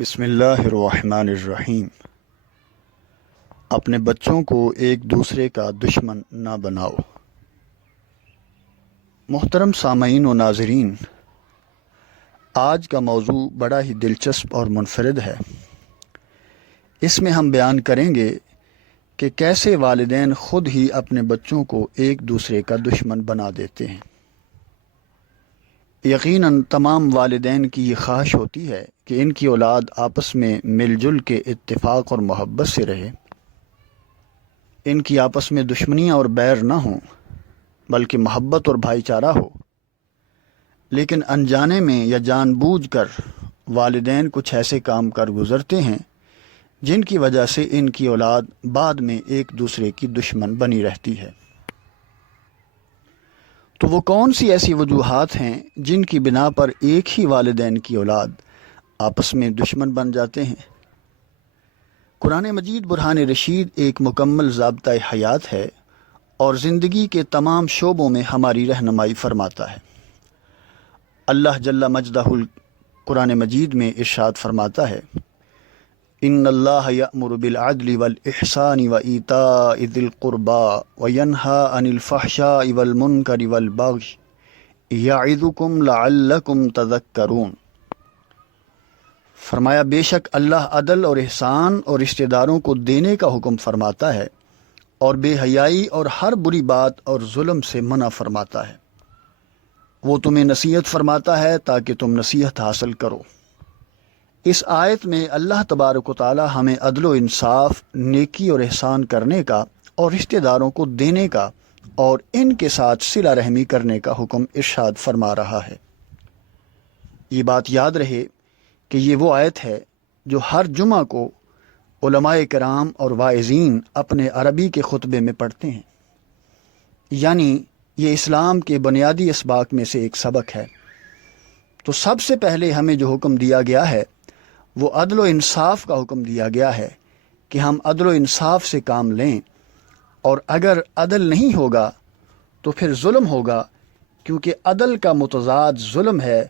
بسم اللہ الرحمن الرحیم۔ اپنے بچوں کو ایک دوسرے کا دشمن نہ بناؤ۔ محترم سامعین و ناظرین، آج کا موضوع بڑا ہی دلچسپ اور منفرد ہے۔ اس میں ہم بیان کریں گے کہ کیسے والدین خود ہی اپنے بچوں کو ایک دوسرے کا دشمن بنا دیتے ہیں۔ یقیناً تمام والدین کی یہ خواہش ہوتی ہے کہ ان کی اولاد آپس میں مل جل کے اتفاق اور محبت سے رہے، ان کی آپس میں دشمنیاں اور بیر نہ ہوں بلکہ محبت اور بھائی چارہ ہو۔ لیکن انجانے میں یا جان بوجھ کر والدین کچھ ایسے کام کر گزرتے ہیں جن کی وجہ سے ان کی اولاد بعد میں ایک دوسرے کی دشمن بنی رہتی ہے۔ تو وہ کون سی ایسی وجوہات ہیں جن کی بنا پر ایک ہی والدین کی اولاد آپس میں دشمن بن جاتے ہیں؟ قرآن مجید برہان رشید ایک مکمل ضابطۂ حیات ہے اور زندگی کے تمام شعبوں میں ہماری رہنمائی فرماتا ہے۔ اللہ جل مجدہ قرآن مجید میں ارشاد فرماتا ہے، ان اللہ یأمر بالعدل والاحسان وایتاء ذی القربى وینہی عن الفحشاء والمنکر والبغی یعظکم لعلکم تذکرون۔ فرمایا بے شک اللہ عدل اور احسان اور رشتہ داروں کو دینے کا حکم فرماتا ہے اور بے حیائی اور ہر بری بات اور ظلم سے منع فرماتا ہے۔ وہ تمہیں نصیحت فرماتا ہے تاکہ تم نصیحت حاصل کرو۔ اس آیت میں اللہ تبارک و تعالی ہمیں عدل و انصاف، نیکی اور احسان کرنے کا اور رشتہ داروں کو دینے کا اور ان کے ساتھ صلہ رحمی کرنے کا حکم ارشاد فرما رہا ہے۔ یہ بات یاد رہے کہ یہ وہ آیت ہے جو ہر جمعہ کو علماء کرام اور واعظین اپنے عربی کے خطبے میں پڑھتے ہیں، یعنی یہ اسلام کے بنیادی اسباق میں سے ایک سبق ہے۔ تو سب سے پہلے ہمیں جو حکم دیا گیا ہے وہ عدل و انصاف کا حکم دیا گیا ہے کہ ہم عدل و انصاف سے کام لیں، اور اگر عدل نہیں ہوگا تو پھر ظلم ہوگا، کیونکہ عدل کا متضاد ظلم ہے،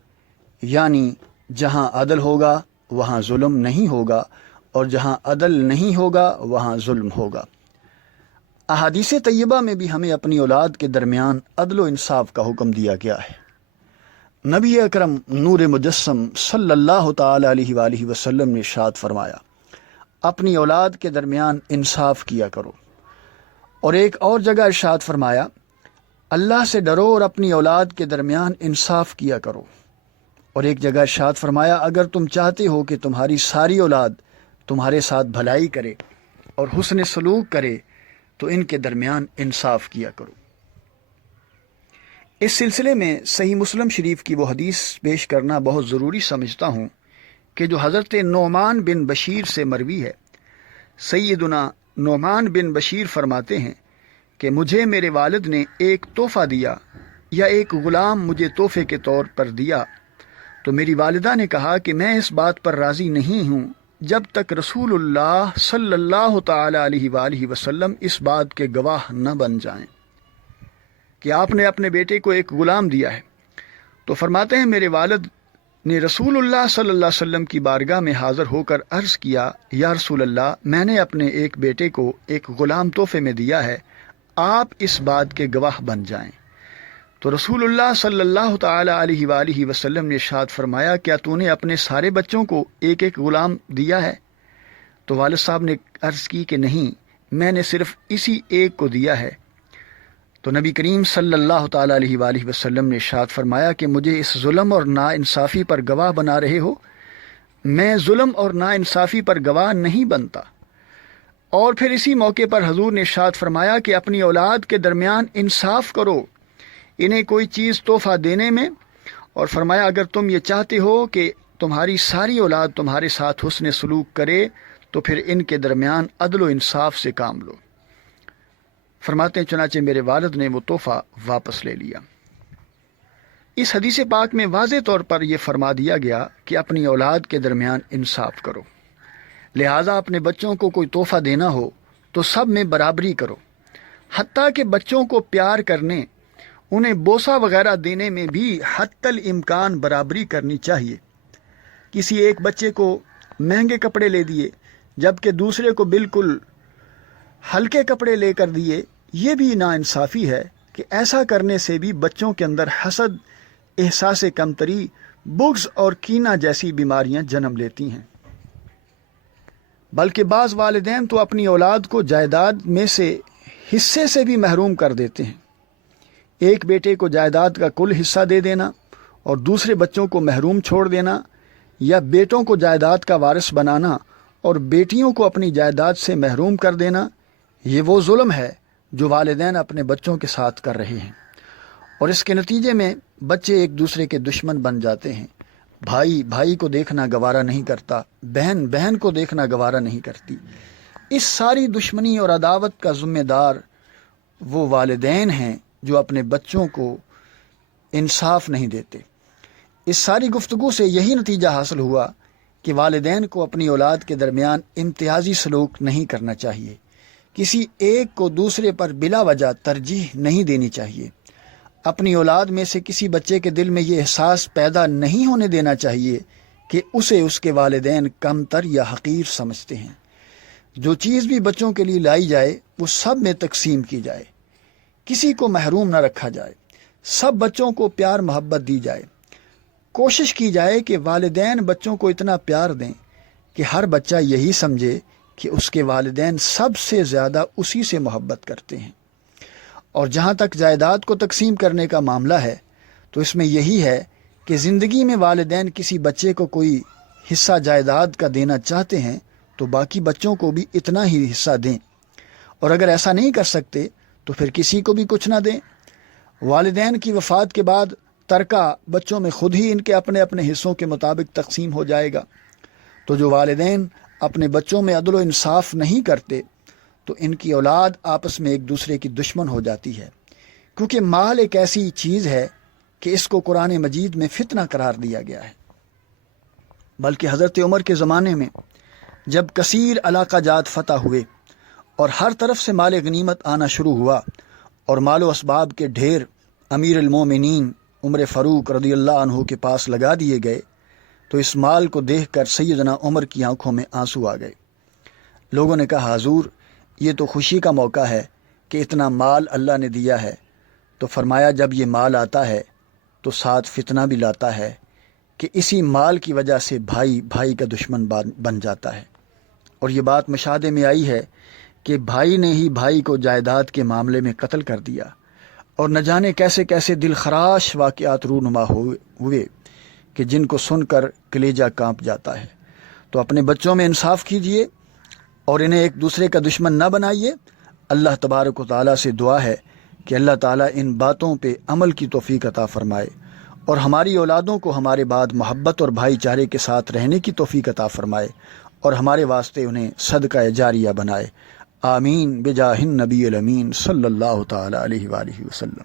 یعنی جہاں عدل ہوگا وہاں ظلم نہیں ہوگا اور جہاں عدل نہیں ہوگا وہاں ظلم ہوگا۔ احادیث طیبہ میں بھی ہمیں اپنی اولاد کے درمیان عدل و انصاف کا حکم دیا گیا ہے۔ نبی اکرم نور مجسم صلی اللہ تعالی علیہ وآلہ وسلم نے ارشاد فرمایا، اپنی اولاد کے درمیان انصاف کیا کرو۔ اور ایک اور جگہ ارشاد فرمایا، اللہ سے ڈرو اور اپنی اولاد کے درمیان انصاف کیا کرو۔ اور ایک جگہ ارشاد فرمایا، اگر تم چاہتے ہو کہ تمہاری ساری اولاد تمہارے ساتھ بھلائی کرے اور حسن سلوک کرے تو ان کے درمیان انصاف کیا کرو۔ اس سلسلے میں صحیح مسلم شریف کی وہ حدیث پیش کرنا بہت ضروری سمجھتا ہوں کہ جو حضرت نعمان بن بشیر سے مروی ہے۔ سیدنا نعمان بن بشیر فرماتے ہیں کہ مجھے میرے والد نے ایک تحفہ دیا یا ایک غلام مجھے تحفے کے طور پر دیا، تو میری والدہ نے کہا کہ میں اس بات پر راضی نہیں ہوں جب تک رسول اللہ صلی اللہ تعالی علیہ وآلہ وسلم اس بات کے گواہ نہ بن جائیں کہ آپ نے اپنے بیٹے کو ایک غلام دیا ہے۔ تو فرماتے ہیں میرے والد نے رسول اللہ صلی اللہ علیہ وسلم کی بارگاہ میں حاضر ہو کر عرض کیا، یا رسول اللہ، میں نے اپنے ایک بیٹے کو ایک غلام تحفے میں دیا ہے، آپ اس بات کے گواہ بن جائیں۔ تو رسول اللہ صلی اللہ تعالی علیہ وآلہ وسلم نے ارشاد فرمایا، کیا تو نے اپنے سارے بچوں کو ایک ایک غلام دیا ہے؟ تو والد صاحب نے عرض کی کہ نہیں، میں نے صرف اسی ایک کو دیا ہے۔ تو نبی کریم صلی اللہ تعالی علیہ وآلہ وسلم نے ارشاد فرمایا کہ مجھے اس ظلم اور ناانصافی پر گواہ بنا رہے ہو؟ میں ظلم اور ناانصافی پر گواہ نہیں بنتا۔ اور پھر اسی موقع پر حضور نے ارشاد فرمایا کہ اپنی اولاد کے درمیان انصاف کرو انہیں کوئی چیز تحفہ دینے میں، اور فرمایا اگر تم یہ چاہتے ہو کہ تمہاری ساری اولاد تمہارے ساتھ حسن سلوک کرے تو پھر ان کے درمیان عدل و انصاف سے کام لو۔ فرماتے ہیں چنانچہ میرے والد نے وہ تحفہ واپس لے لیا۔ اس حدیث پاک میں واضح طور پر یہ فرما دیا گیا کہ اپنی اولاد کے درمیان انصاف کرو، لہٰذا اپنے بچوں کو کوئی تحفہ دینا ہو تو سب میں برابری کرو، حتیٰ کہ بچوں کو پیار کرنے، انہیں بوسہ وغیرہ دینے میں بھی حتی الامکان برابری کرنی چاہیے۔ کسی ایک بچے کو مہنگے کپڑے لے دیے جبکہ دوسرے کو بالکل ہلکے کپڑے لے کر دیے، یہ بھی ناانصافی ہے کہ ایسا کرنے سے بھی بچوں کے اندر حسد، احساس کمتری، بغض اور کینہ جیسی بیماریاں جنم لیتی ہیں۔ بلکہ بعض والدین تو اپنی اولاد کو جائیداد میں سے حصے سے بھی محروم کر دیتے ہیں۔ ایک بیٹے کو جائیداد کا کل حصہ دے دینا اور دوسرے بچوں کو محروم چھوڑ دینا، یا بیٹوں کو جائیداد کا وارث بنانا اور بیٹیوں کو اپنی جائیداد سے محروم کر دینا، یہ وہ ظلم ہے جو والدین اپنے بچوں کے ساتھ کر رہے ہیں، اور اس کے نتیجے میں بچے ایک دوسرے کے دشمن بن جاتے ہیں۔ بھائی بھائی کو دیکھنا گوارا نہیں کرتا، بہن بہن کو دیکھنا گوارا نہیں کرتی۔ اس ساری دشمنی اور عداوت کا ذمہ دار وہ والدین ہیں جو اپنے بچوں کو انصاف نہیں دیتے۔ اس ساری گفتگو سے یہی نتیجہ حاصل ہوا کہ والدین کو اپنی اولاد کے درمیان امتیازی سلوک نہیں کرنا چاہیے، کسی ایک کو دوسرے پر بلا وجہ ترجیح نہیں دینی چاہیے۔ اپنی اولاد میں سے کسی بچے کے دل میں یہ احساس پیدا نہیں ہونے دینا چاہیے کہ اسے اس کے والدین کمتر یا حقیر سمجھتے ہیں۔ جو چیز بھی بچوں کے لیے لائی جائے وہ سب میں تقسیم کی جائے، کسی کو محروم نہ رکھا جائے، سب بچوں کو پیار محبت دی جائے۔ کوشش کی جائے کہ والدین بچوں کو اتنا پیار دیں کہ ہر بچہ یہی سمجھے کہ اس کے والدین سب سے زیادہ اسی سے محبت کرتے ہیں۔ اور جہاں تک جائیداد کو تقسیم کرنے کا معاملہ ہے تو اس میں یہی ہے کہ زندگی میں والدین کسی بچے کو کوئی حصہ جائیداد کا دینا چاہتے ہیں تو باقی بچوں کو بھی اتنا ہی حصہ دیں، اور اگر ایسا نہیں کر سکتے تو پھر کسی کو بھی کچھ نہ دیں۔ والدین کی وفات کے بعد ترکہ بچوں میں خود ہی ان کے اپنے اپنے حصوں کے مطابق تقسیم ہو جائے گا۔ تو جو والدین اپنے بچوں میں عدل و انصاف نہیں کرتے تو ان کی اولاد آپس میں ایک دوسرے کی دشمن ہو جاتی ہے، کیونکہ مال ایک ایسی چیز ہے کہ اس کو قرآن مجید میں فتنہ قرار دیا گیا ہے۔ بلکہ حضرت عمر کے زمانے میں جب کثیر علاقہ جات فتح ہوئے اور ہر طرف سے مال غنیمت آنا شروع ہوا اور مال و اسباب کے ڈھیر امیر المومنین عمر فاروق رضی اللہ عنہ کے پاس لگا دیے گئے، تو اس مال کو دیکھ کر سیدنا عمر کی آنکھوں میں آنسو آ گئے۔ لوگوں نے کہا حضور یہ تو خوشی کا موقع ہے کہ اتنا مال اللہ نے دیا ہے، تو فرمایا جب یہ مال آتا ہے تو ساتھ فتنہ بھی لاتا ہے کہ اسی مال کی وجہ سے بھائی بھائی کا دشمن بن جاتا ہے۔ اور یہ بات مشاہدے میں آئی ہے کہ بھائی نے ہی بھائی کو جائیداد کے معاملے میں قتل کر دیا، اور نہ جانے کیسے کیسے دل خراش واقعات رونما ہوئے کہ جن کو سن کر کلیجہ کانپ جاتا ہے۔ تو اپنے بچوں میں انصاف کیجئے اور انہیں ایک دوسرے کا دشمن نہ بنائیے۔ اللہ تبارک و تعالیٰ سے دعا ہے کہ اللہ تعالیٰ ان باتوں پہ عمل کی توفیق عطا فرمائے اور ہماری اولادوں کو ہمارے بعد محبت اور بھائی چارے کے ساتھ رہنے کی توفیق عطا فرمائے اور ہمارے واسطے انہیں صدقہ جاریہ بنائے۔ آمین بجاہ النبی الامین صلی اللہ تعالیٰ علیہ وآلہ وسلم۔